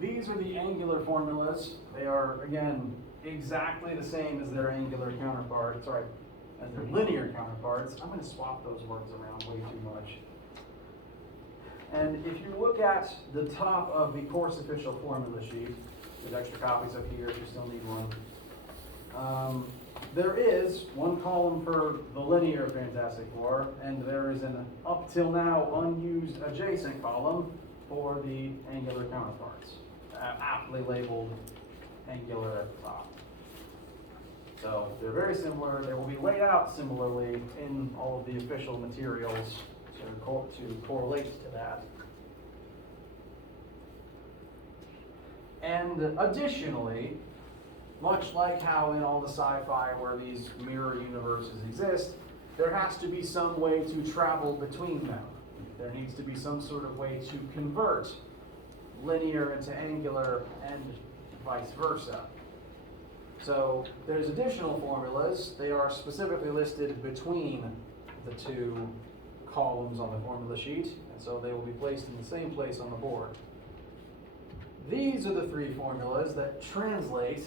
these are the angular formulas. They are, again, exactly the same as their angular counterparts, sorry, as their linear counterparts. I'm going to swap those words around way too much. And if you look at the top of the course official formula sheet, there's extra copies up here if you still need one. There is one column for the linear Fantastic Four, and there is an up till now unused adjacent column for the angular counterparts, aptly labeled angular at the top. So they're very similar. They will be laid out similarly in all of the official materials to correlate to that. And additionally, much like how in all the sci-fi where these mirror universes exist, there has to be some way to travel between them. There needs to be some sort of way to convert linear into angular and vice versa. So there's additional formulas. They are specifically listed between the two columns on the formula sheet, and so they will be placed in the same place on the board. These are the three formulas that translate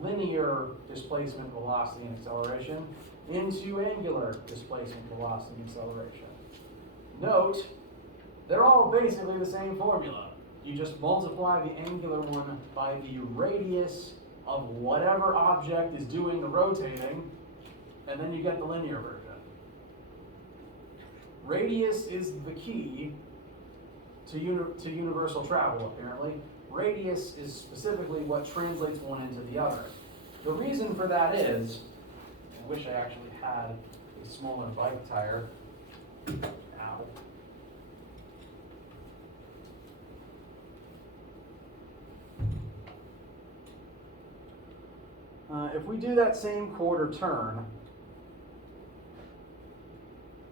linear displacement, velocity, and acceleration into angular displacement, velocity, and acceleration. Note, they're all basically the same formula. You just multiply the angular one by the radius of whatever object is doing the rotating, and then you get the linear version. Radius is the key to universal travel, apparently. Radius is specifically what translates one into the other. The reason for that is, I wish I actually had a smaller bike tire. Ow. If we do that same quarter turn,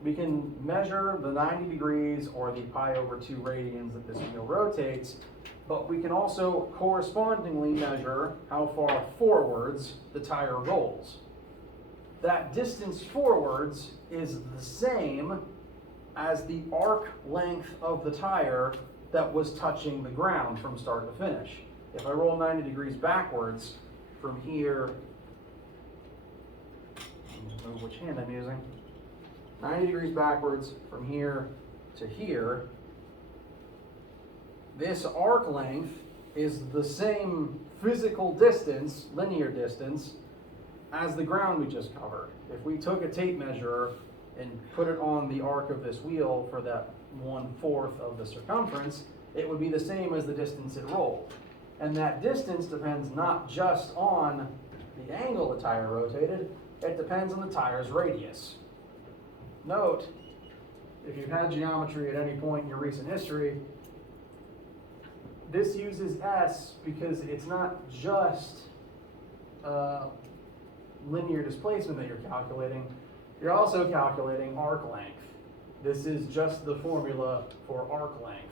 we can measure the 90 degrees or the pi over 2 radians that this wheel rotates, but we can also correspondingly measure how far forwards the tire rolls. That distance forwards is the same as the arc length of the tire that was touching the ground from start to finish. If I roll 90 degrees backwards from here, I don't know which hand I'm using, 90 degrees backwards from here to here, this arc length is the same physical distance, linear distance, as the ground we just covered. If we took a tape measure and put it on the arc of this wheel for that 1/4 of the circumference, it would be the same as the distance it rolled. And that distance depends not just on the angle the tire rotated, it depends on the tire's radius. Note, if you've had geometry at any point in your recent history, this uses S because it's not just linear displacement that you're calculating, you're also calculating arc length. This is just the formula for arc length.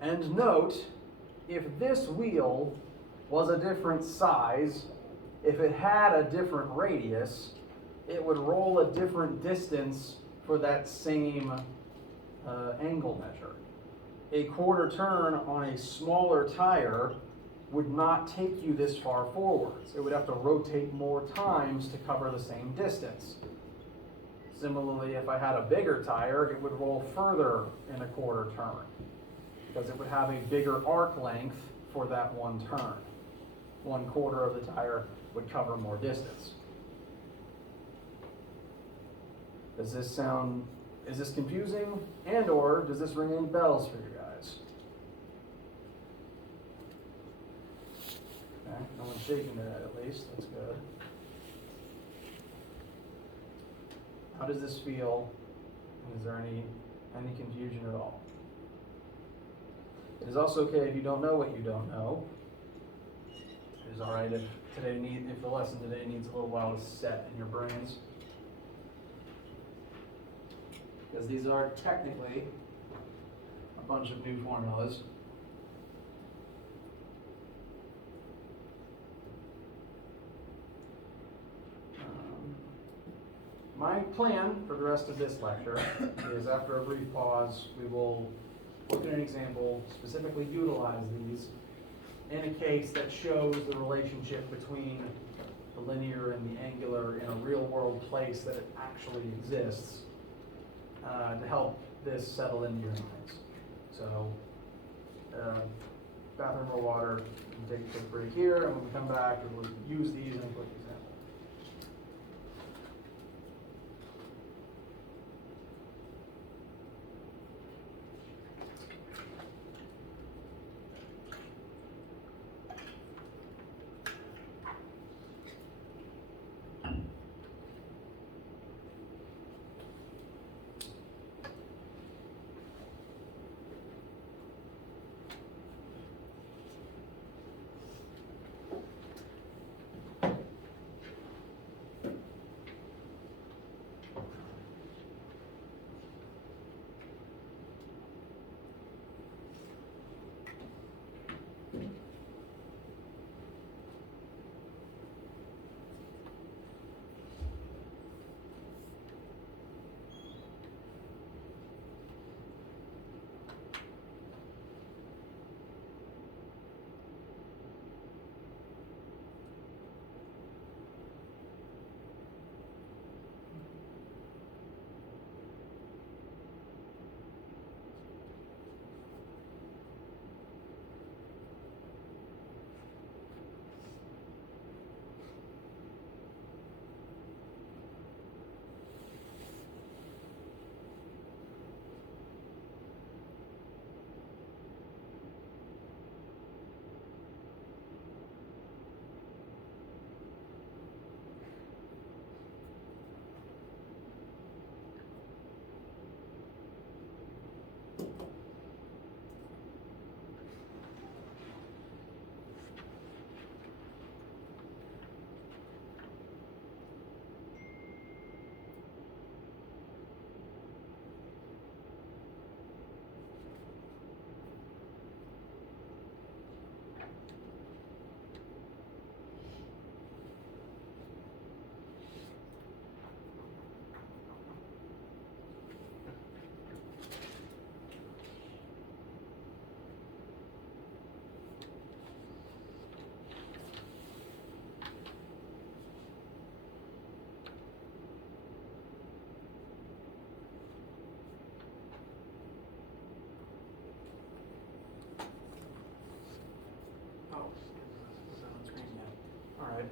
And note, if this wheel was a different size, if it had a different radius, it would roll a different distance for that same angle measure. A quarter turn on a smaller tire would not take you this far forwards. It would have to rotate more times to cover the same distance. Similarly, if I had a bigger tire, it would roll further in a quarter turn because it would have a bigger arc length for that one turn. 1/4 of the tire would cover more distance. Does this sound, is this confusing? And or does this ring any bells for you guys? Okay, no one's shaking their head at least, that's good. How does this feel? Is there any confusion at all? It is also okay if you don't know what you don't know. It is all right if the lesson today needs a little while to set in your brains. Because these are technically a bunch of new formulas. my plan for the rest of this lecture is, after a brief pause, we will look at an example, specifically utilize these in a case that shows the relationship between the linear and the angular in a real-world place that it actually exists, to help this settle into your minds. So, bathroom or water, we can take a quick break here, and when we come back, we'll use these in a quick example. Alright.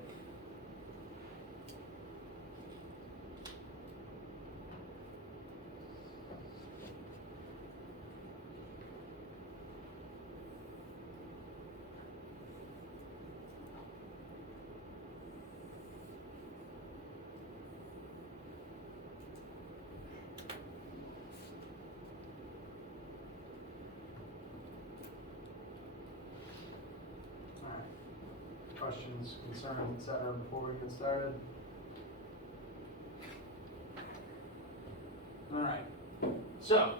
Questions, concerns, etc. before we get started? All right. So,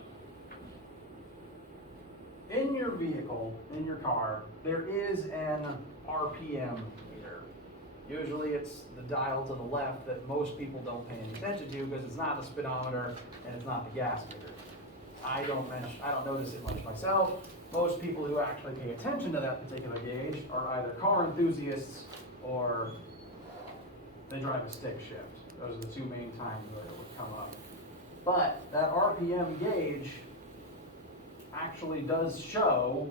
in your vehicle, in your car, there is an RPM meter. Usually it's the dial to the left that most people don't pay any attention to because it's not the speedometer and it's not the gas meter. I don't notice it much myself. Most people who actually pay attention to that particular gauge are either car enthusiasts or they drive a stick shift. Those are the two main times where it would come up. But that RPM gauge actually does show,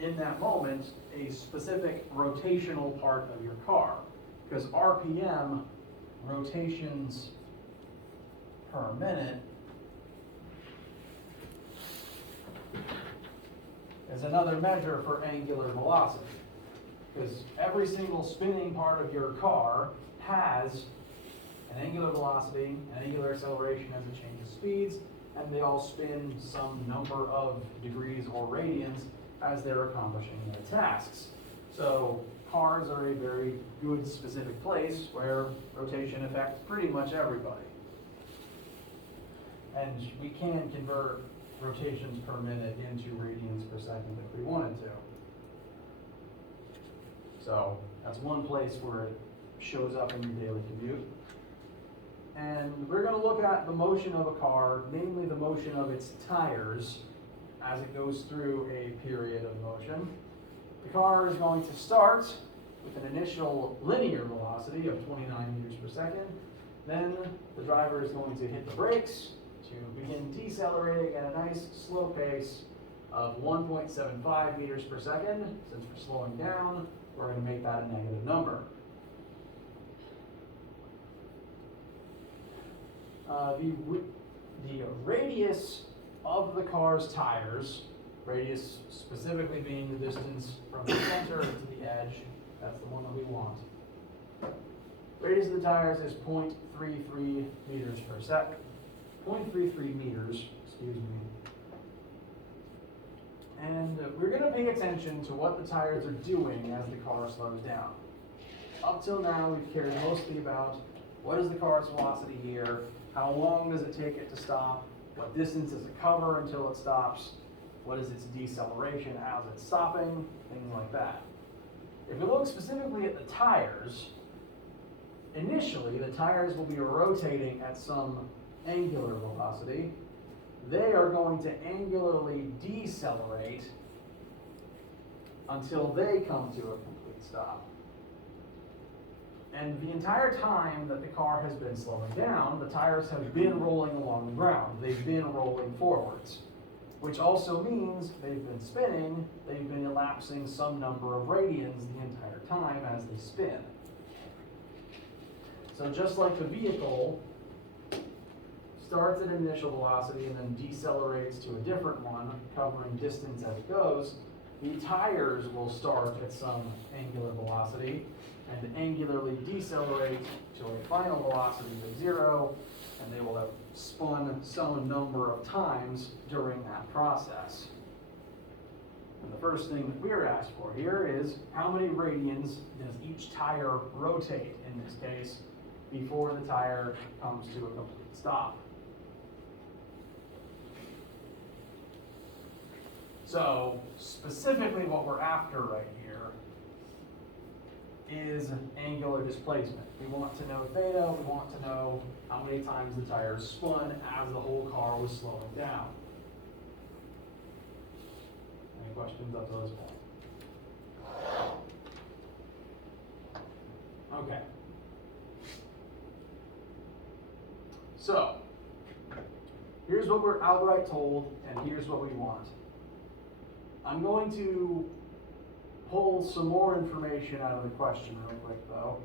in that moment, a specific rotational part of your car. Because RPM, rotations per minute, is another measure for angular velocity. Because every single spinning part of your car has an angular velocity, an angular acceleration as it changes speeds, and they all spin some number of degrees or radians as they're accomplishing their tasks. So cars are a very good specific place where rotation affects pretty much everybody. And we can convert rotations per minute into radians per second if we wanted to. So that's one place where it shows up in your daily commute. And we're going to look at the motion of a car, namely the motion of its tires as it goes through a period of motion. The car is going to start with an initial linear velocity of 29 meters per second. Then the driver is going to hit the brakes to begin decelerating at a nice slow pace of 1.75 meters per second. Since we're slowing down, we're going to make that a negative number. The radius of the car's tires, radius specifically being the distance from the center to the edge, that's the one that we want. Radius of the tires is 0.33 meters per second. 0.33 meters, excuse me. And we're going to pay attention to what the tires are doing as the car slows down. Up till now, we've cared mostly about what is the car's velocity here, how long does it take it to stop, what distance does it cover until it stops, what is its deceleration as it's stopping, things like that. If we look specifically at the tires, initially the tires will be rotating at some angular velocity. They are going to angularly decelerate until they come to a complete stop. And the entire time that the car has been slowing down, the tires have been rolling along the ground. They've been rolling forwards, which also means they've been spinning, they've been elapsing some number of radians the entire time as they spin. So just like the vehicle starts at an initial velocity and then decelerates to a different one, covering distance as it goes, the tires will start at some angular velocity and angularly decelerate to a final velocity of 0, and they will have spun some number of times during that process. And the first thing that we're asked for here is how many radians does each tire rotate, in this case, before the tire comes to a complete stop. So specifically what we're after right here is angular displacement. We want to know theta, we want to know how many times the tires spun as the whole car was slowing down. Any questions up to this point? Okay. So, here's what we're outright told, and here's what we want. I'm going to pull some more information out of the question real quick, though.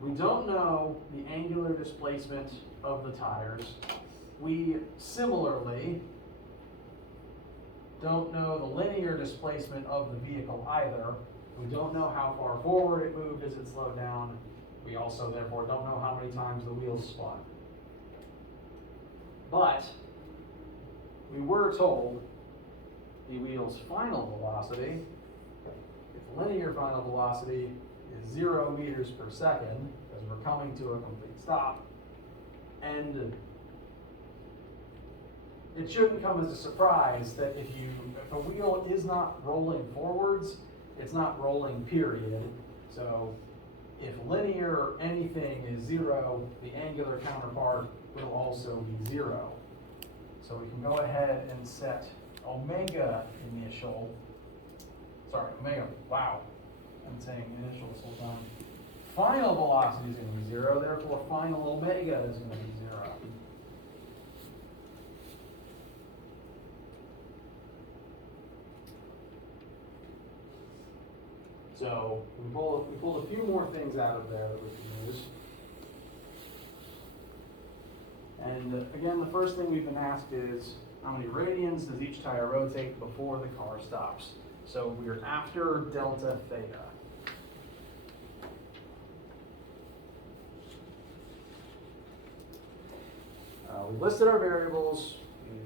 We don't know the angular displacement of the tires. We similarly don't know the linear displacement of the vehicle either. We don't know how far forward it moved as it slowed down. We also, therefore, don't know how many times the wheels spun. But we were told the wheel's final velocity, its linear final velocity, is 0 meters per second, as we're coming to a complete stop. And it shouldn't come as a surprise that if a wheel is not rolling forwards, it's not rolling, period. So if linear anything is 0, the angular counterpart will also be 0. So we can go ahead and set omega, wow, I'm saying initial this whole time. Final velocity is going to be 0, therefore final omega is going to be 0. So we pulled a few more things out of there that we can use. And again, the first thing we've been asked is how many radians does each tire rotate before the car stops? So we're after delta theta. We listed our variables. We've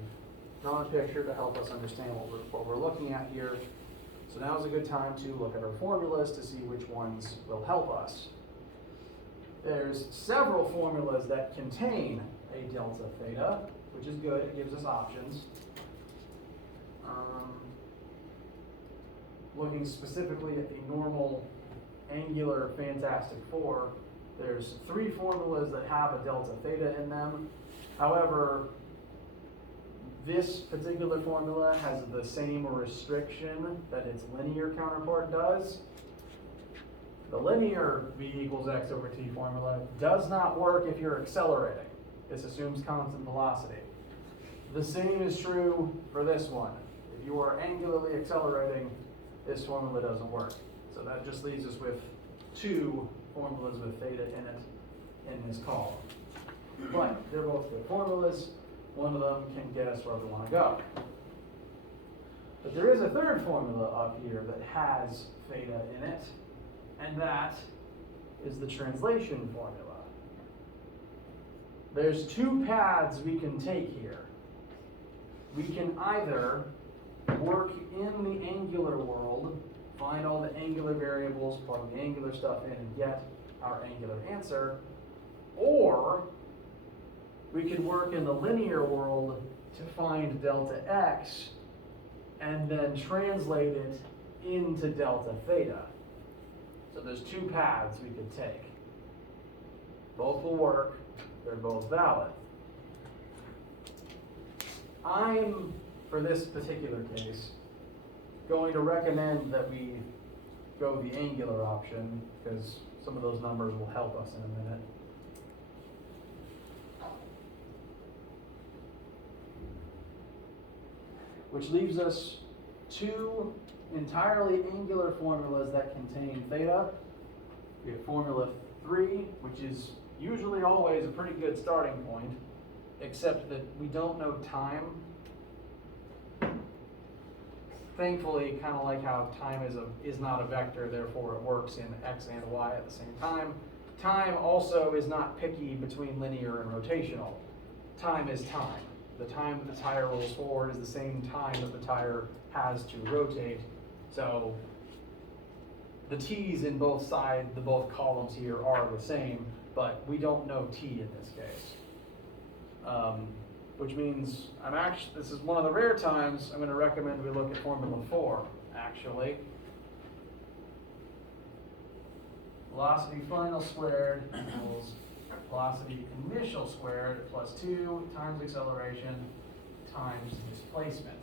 drawn a picture to help us understand what we're looking at here. So now is a good time to look at our formulas to see which ones will help us. There's several formulas that contain a delta theta, which is good. It gives us options. Looking specifically at the normal angular Fantastic Four, There's 3 formulas that have a delta theta in them. However, this particular formula has the same restriction that its linear counterpart does. The linear v equals x over t formula does not work if you're accelerating. This assumes constant velocity. The same is true for this one. If you are angularly accelerating, this formula doesn't work. So that just leaves us with 2 formulas with theta in it in this column. But they're both good formulas. One of them can get us where we want to go. But there is a third formula up here that has theta in it, and that is the translation formula. There's 2 paths we can take here. We can either work in the angular world, find all the angular variables, plug the angular stuff in, and get our angular answer, or we could work in the linear world to find delta x and then translate it into delta theta. So there's 2 paths we could take. Both will work, they're both valid. I'm, for this particular case, going to recommend that we go the angular option, because some of those numbers will help us in a minute. Which leaves us 2 entirely angular formulas that contain theta. We have formula 3, which is usually always a pretty good starting point, except that we don't know time. Thankfully, kind of like how time is not a vector, therefore it works in x and y at the same time. Time also is not picky between linear and rotational. Time is time. The time that the tire rolls forward is the same time that the tire has to rotate. So the t's in both sides, both columns here are the same, but we don't know t in this case. Which means this is one of the rare times I'm going to recommend we look at formula 4, actually. Velocity final squared equals velocity initial squared plus 2 times acceleration times displacement.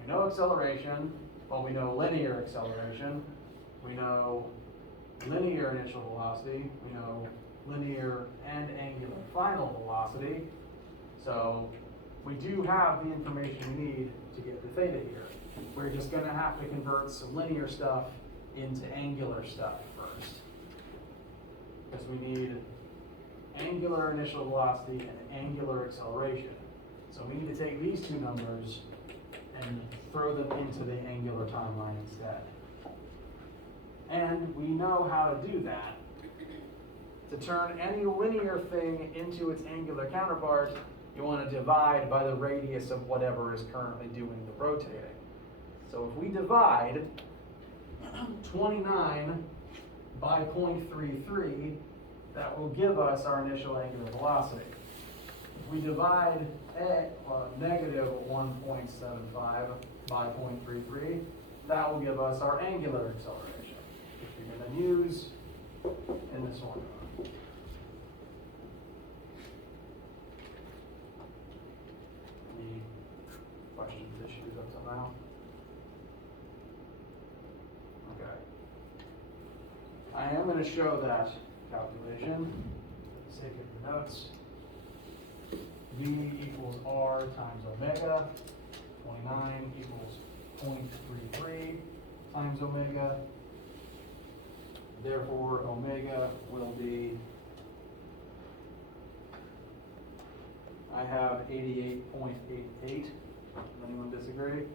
We know acceleration, well, we know linear acceleration, we know linear initial velocity, we know linear and angular final velocity. So we do have the information we need to get the theta here. We're just going to have to convert some linear stuff into angular stuff first, because we need angular initial velocity and angular acceleration. So we need to take these 2 numbers and throw them into the angular timeline instead. And we know how to do that. To turn any linear thing into its angular counterpart, you want to divide by the radius of whatever is currently doing the rotating. So if we divide 29 by 0.33, that will give us our initial angular velocity. If we divide negative 1.75 by 0.33, that will give us our angular acceleration, which we can then use in this formula. Any questions, issues up till now? Okay. I am going to show that calculation for the sake of your notes. V equals R times omega. 29 equals 0.33 times omega. Therefore, omega will be, I have 88.88. Does anyone disagree?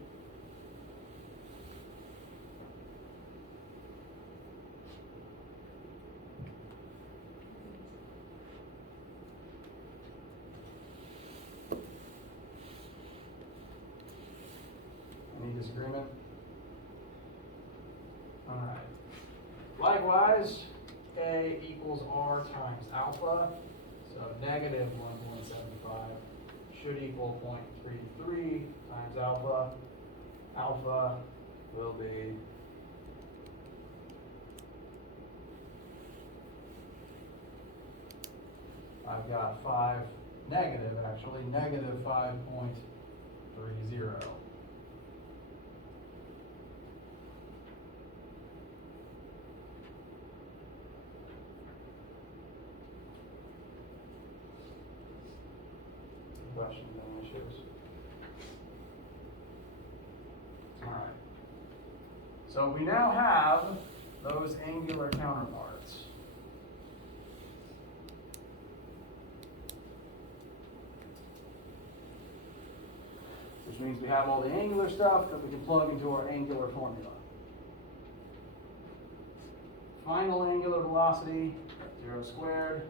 Any disagreement? All right. Likewise, K equals R times alpha. So negative 1.75 should equal 0.33 times alpha. Alpha will be I've got negative 5.30. Questions, any issues? All right. So we now have those angular counterparts. Which means we have all the angular stuff that we can plug into our angular formula. Final angular velocity, 0 squared,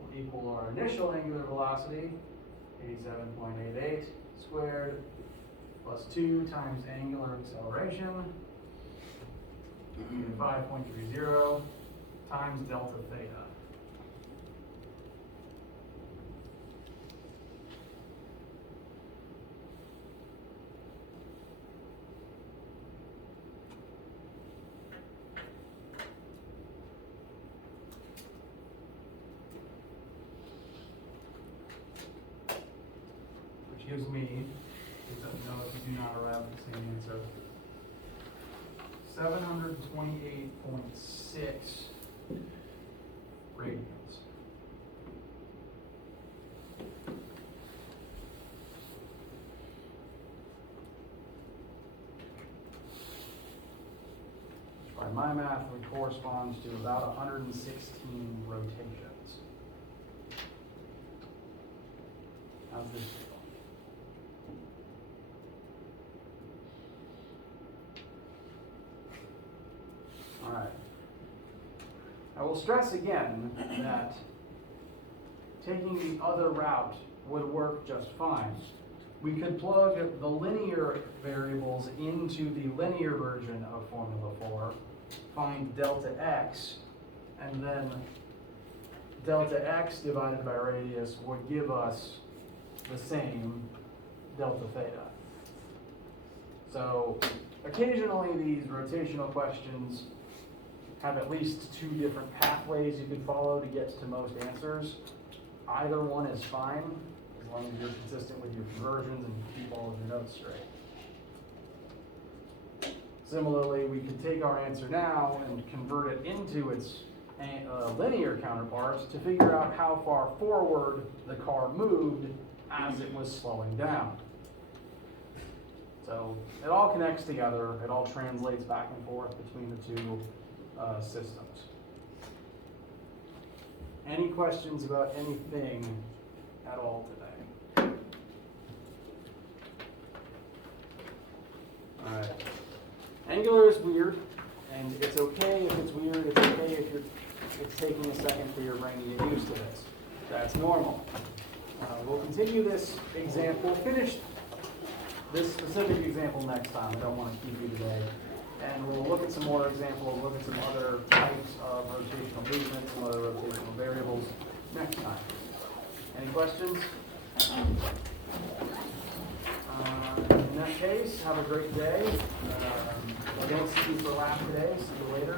will equal our initial angular velocity, 87.88 squared, plus 2 times angular acceleration, 5.30 times delta theta. Which gives me, no, if you do not arrive at the same answer, 728.6 radians. Which by my math would correspond to about 116 rotations. How's this feel? All right. I will stress again that taking the other route would work just fine. We could plug the linear variables into the linear version of Formula 4, find delta x, and then delta x divided by radius would give us the same delta theta. So occasionally these rotational questions have at least 2 different pathways you could follow to get to most answers. Either one is fine, as long as you're consistent with your conversions and keep all of your notes straight. Similarly, we could take our answer now and convert it into its linear counterparts to figure out how far forward the car moved as it was slowing down. So it all connects together, it all translates back and forth between the two systems. Any questions about anything at all today? All right. Angular is weird, and it's okay if it's weird. It's okay if it's taking a second for your brain to get used to this. That's normal. We'll continue this example. We'll finish this specific example next time. I don't want to keep you today. And we'll look at some more examples, look at some other types of rotational movements, some other rotational variables next time. Any questions? In that case, have a great day. I don't see you for lab today. See you later.